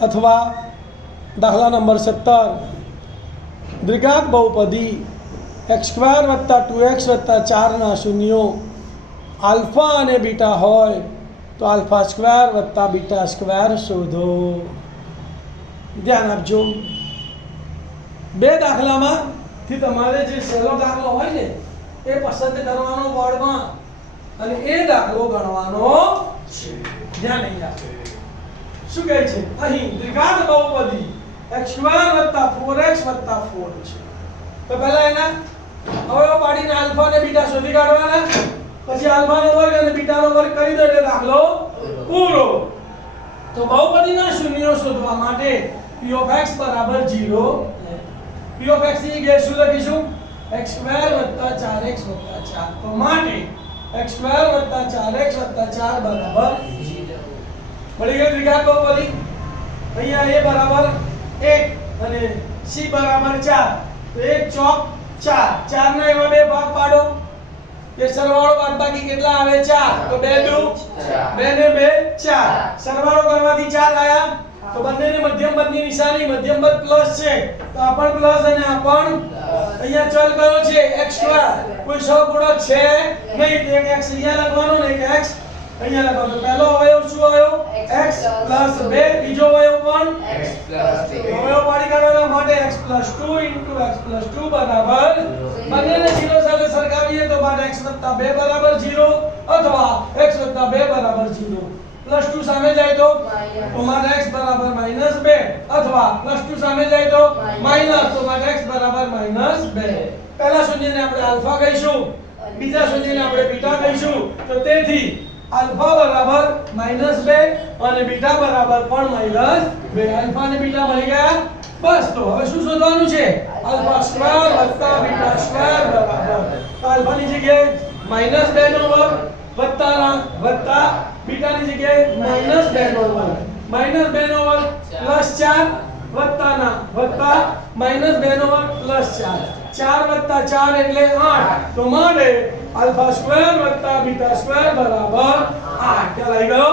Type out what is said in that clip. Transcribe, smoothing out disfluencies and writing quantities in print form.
अथवा दाखला नंबर 17 द्विघात बहुपदी x² + 2x + 4 ના શૂન્યો આલ્ફા અને બીટા હોય તો α² + β² શોધો। ધ્યાન આપજો, બે દાખલામાંથી તમારે જે સહેલો દાખલો હોય ને એ પસંદ કરવાનો બોર્ડમાં અને એ દાખલો ગણવાનો છે। ધ્યાન અહીં આપજો, શું કહે છે અહીં દ્વિઘાત બહુપદી x² + 4x + 4 છે। તો પહેલા એના અવયવ પાડીને આલ્ફા અને બીટા શોધી કાઢવાના, પછી આલ્ફાનો વર્ગ અને બીટાનો વર્ગ કરી દો એટલે દાખલો પૂરો। તો બહુપદીના શૂન્યો શોધવા માટે p of x = 0 p of x ની જગ્યાએ શું લખીશું x² + 4x + 4। તો માટે x² + 4x + 4 બરાબર 0 મળી ગઈ દ્વિઘાત બહુપદી। અહીંયા a = 1 અને c = 4 તો 1 ચોક 4 4 ના એવા બે ભાગ પાડો કે સરવાળો બાદબાકી કેટલા આવે 4 તો 2 દુ 2 ને 2 4 સરવાળો કરવાથી 4 આયા તો બંનેની મધ્યમ પદની નિશાની મધ્યમ પદ પ્લસ છે તો આ પણ પ્લસ અને આ પણ અહીંયા ચલ કયો છે x² કોઈ સહગુણક છે નહીં તો એક x અહીંયા લખવાનો ને એક x અહીંયા લખવાનો। પહેલો અવયવ શું આવ્યો x + 2 બીજો અવયવ પણ x + 2 અવયવ પાડી કાઢવાના માટે x + 2 * x + 2 બરાબર બંનેને 0 સાથે સરખાવીએ તો બાદ x + 2 બરાબર 0 અથવા x + 2 બરાબર 0 +2 સામે જાય તો મારે x બરાબર -2 અથવા +2 સામે જાય તો માઈનસ તો મારે x બરાબર -2। પહેલા શૂન્યને આપણે આલ્ફા કહીશું, બીજા શૂન્યને આપણે બીટા કહીશું। તો તેથી આલ્ફા બરાબર -2 અને બીટા બરાબર પણ -2। આલ્ફા અને બીટા મળી ગયા બસ। તો હવે શું શોધવાનું છે α² + β² બરાબર તો આલ્ફાની જગ્યાએ -2 નો વર્ગ વત્તા બીટાની જગ્યાએ -2 નો વર્ગ -2 નો વર્ગ +4 વત્તાના વત્તા -2 નો વર્ગ +4 4 + 4 એટલે 8 તો માટે α² + β² બરાબર 8 ખ્યાલ આવી ગયો।